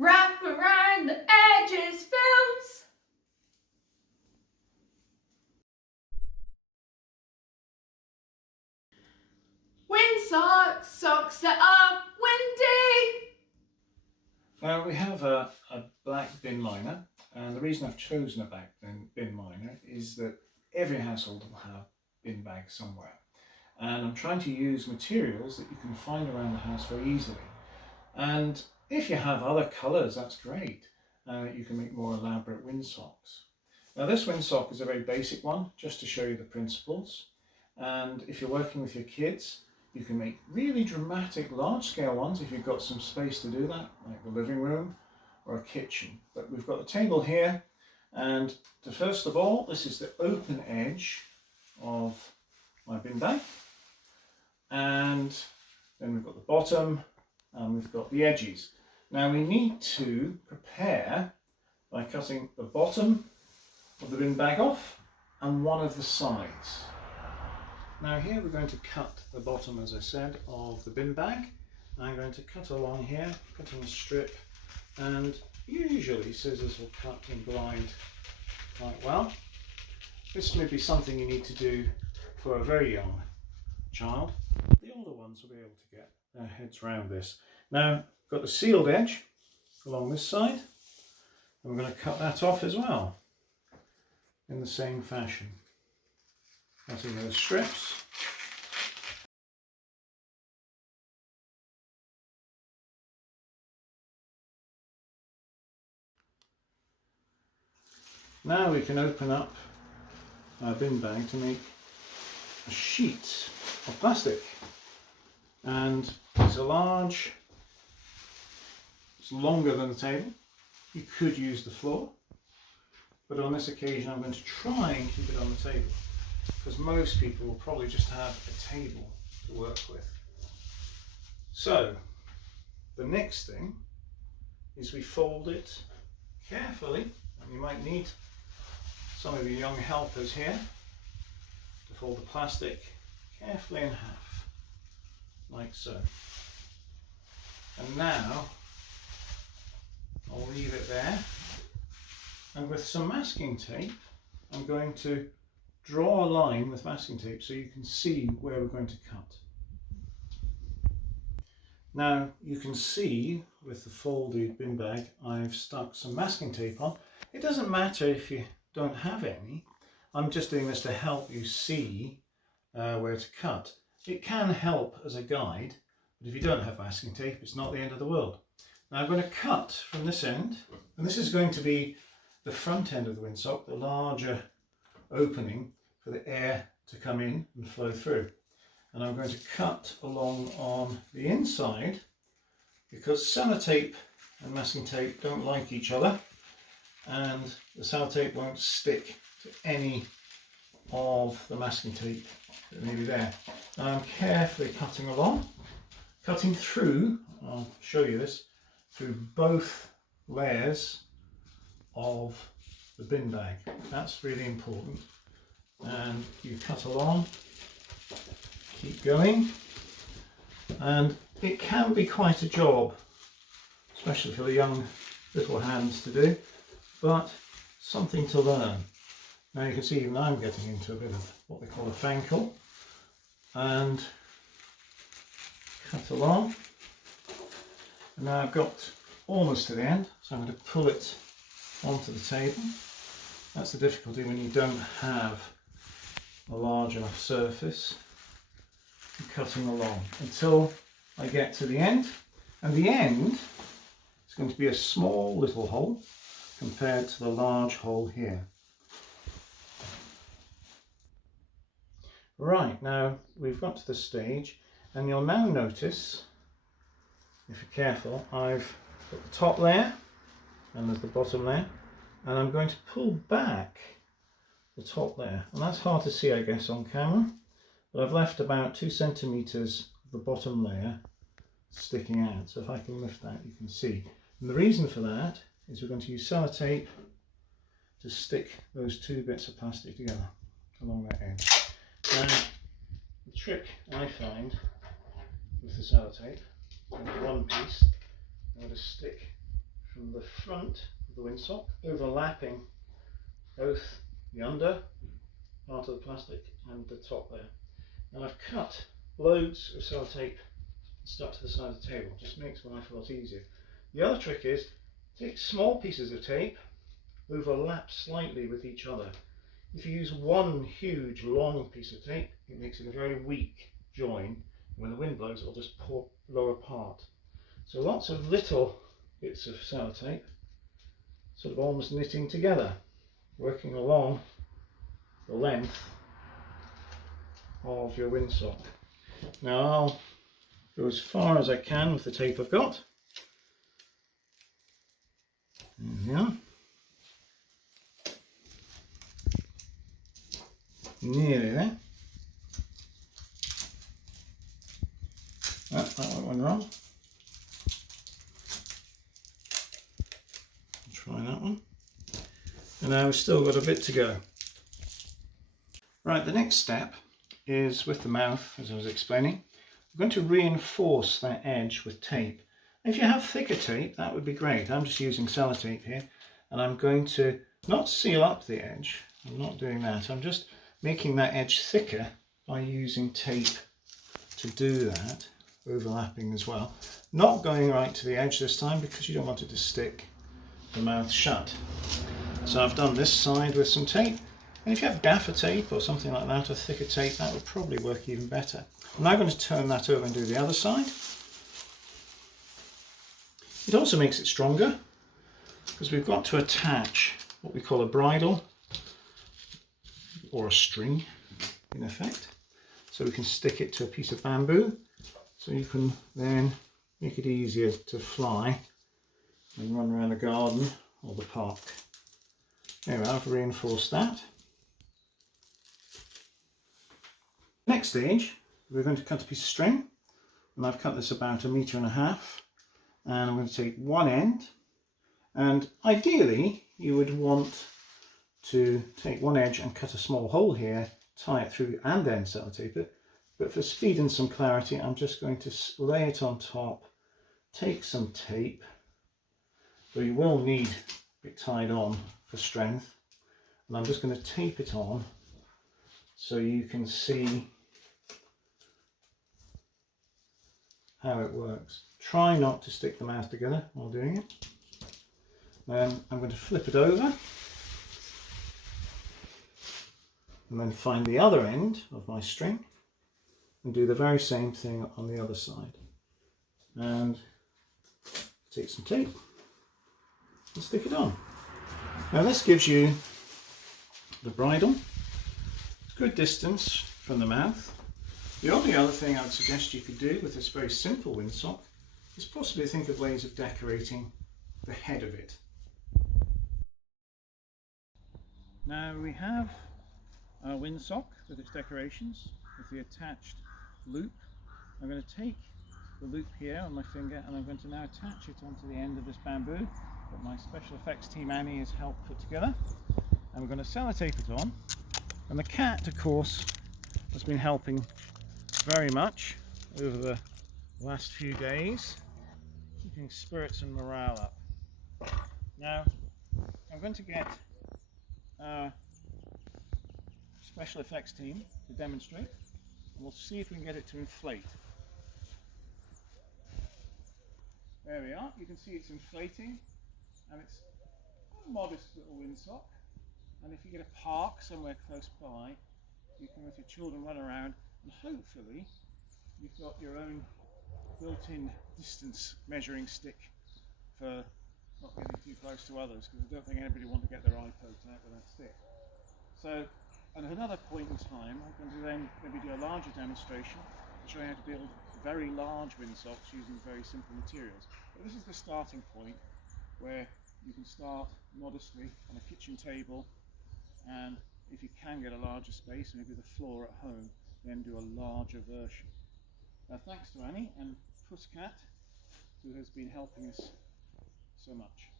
Wrap around the edges, films. Windsock, socks that are windy. Now we have a black bin liner, and the reason I've chosen a black bin liner is that every household will have bin bags somewhere. And I'm trying to use materials that you can find around the house very easily. And if you have other colours, that's great. You can make more elaborate windsocks. Now this windsock is a very basic one, just to show you the principles. And if you're working with your kids, you can make really dramatic large-scale ones if you've got some space to do that, like the living room or a kitchen. But we've got a table here, and first of all, this is the open edge of my bin bag. And then we've got the bottom, and we've got the edges. Now we need to prepare by cutting the bottom of the bin bag off and one of the sides. Now here we're going to cut the bottom, as I said, of the bin bag. I'm going to cut along here, cutting a strip, and usually scissors will cut and blind quite well. This may be something you need to do for a very young child. The older ones will be able to get their heads around this. Now, I've got the sealed edge along this side, and we're going to cut that off as well in the same fashion. Cutting those strips. Now we can open up our bin bag to make a sheet of plastic, and it's large, it's longer than the table. You could use the floor, but on this occasion I'm going to try and keep it on the table, because most people will probably just have a table to work with. So the next thing is we fold it carefully, and you might need some of your young helpers here to fold the plastic carefully in half, like so. And now I'll leave it there, and with some masking tape I'm going to draw a line with masking tape so you can see where we're going to cut. Now you can see with the folded bin bag I've stuck some masking tape on. It doesn't matter if you don't have any. I'm just doing this to help you see where to cut. It can help as a guide, but if you don't have masking tape, it's not the end of the world. Now I'm going to cut from this end, and this is going to be the front end of the windsock, the larger opening for the air to come in and flow through. And I'm going to cut along on the inside, because sellotape and masking tape don't like each other, and the sellotape won't stick to any of the masking tape that may be there. Now I'm carefully cutting along, cutting through, I'll show you this, through both layers of the bin bag. That's really important. And you cut along, keep going, and it can be quite a job, especially for the young little hands to do, but something to learn. Now you can see even I'm getting into a bit of what they call a fankle, and cut along. And now I've got almost to the end, so I'm going to pull it onto the table. That's the difficulty when you don't have a large enough surface. I'm cutting along until I get to the end, and the end is going to be a small little hole compared to the large hole here. Right, now we've got to the stage, and you'll now notice, if you're careful, I've got the top layer and there's the bottom layer, and I'm going to pull back the top layer, and that's hard to see I guess on camera, but I've left about 2 centimeters of the bottom layer sticking out, so if I can lift that you can see. And the reason for that is we're going to use sellotape to stick those 2 bits of plastic together along that edge. Now the trick I find with the sellotape, with one piece, I'm going to stick from the front of the windsock, overlapping both the under part of the plastic and the top there. And I've cut loads of sellotape and stuck to the side of the table. Just makes life a lot easier. The other trick is take small pieces of tape, overlap slightly with each other. If you use one huge long piece of tape, it makes it a very weak join. When the wind blows, it'll just blow apart. So lots of little bits of sellotape, sort of almost knitting together, working along the length of your windsock. Now I'll go as far as I can with the tape I've got. There we are. Nearly there. Oh, that went wrong. Try that one. And now we've still got a bit to go. Right, the next step is with the mouth, as I was explaining. We're going to reinforce that edge with tape. If you have thicker tape, that would be great. I'm just using sellotape here, and I'm going to not seal up the edge. I'm not doing that. I'm just making that edge thicker by using tape to do that, overlapping as well. Not going right to the edge this time because you don't want it to stick the mouth shut. So I've done this side with some tape, and if you have gaffer tape or something like that, or thicker tape, that would probably work even better. I'm now going to turn that over and do the other side. It also makes it stronger because we've got to attach what we call a bridle or a string in effect, so we can stick it to a piece of bamboo, so you can then make it easier to fly and run around the garden or the park. Anyway, I've reinforced that. Next stage, we're going to cut a piece of string, and I've cut this about 1.5 meters, and I'm going to take one end, and ideally you would want to take one edge and cut a small hole here, tie it through and then sellotape it, but for speed and some clarity I'm just going to lay it on top, take some tape, though you will need it tied on for strength, and I'm just going to tape it on so you can see how it works. Try not to stick the mouth together while doing it. Then I'm going to flip it over and then find the other end of my string and do the very same thing on the other side. And take some tape and stick it on. Now this gives you the bridle, good distance from the mouth. The only other thing I would suggest you could do with this very simple windsock is possibly think of ways of decorating the head of it. Now we have our windsock with its decorations, with the attached loop. I'm going to take the loop here on my finger and I'm going to now attach it onto the end of this bamboo that my special effects team Annie has helped put together. And we're going to sellotape it on. And the cat, of course, has been helping very much over the last few days, keeping spirits and morale up. Now, I'm going to get our special effects team to demonstrate, and we'll see if we can get it to inflate. There we are, you can see it's inflating, and it's a modest little windsock. And if you get a park somewhere close by, you can, with your children, run around, and hopefully you've got your own built-in distance measuring stick for not getting too close to others, because I don't think anybody wants to get their eye poked out with that stick. So, and at another point in time, I'm going to then maybe do a larger demonstration and show you how to build very large windsocks using very simple materials. But this is the starting point where you can start modestly on a kitchen table, and if you can get a larger space, maybe the floor at home, then do a larger version. Now thanks to Annie and Pusscat, who has been helping us so much.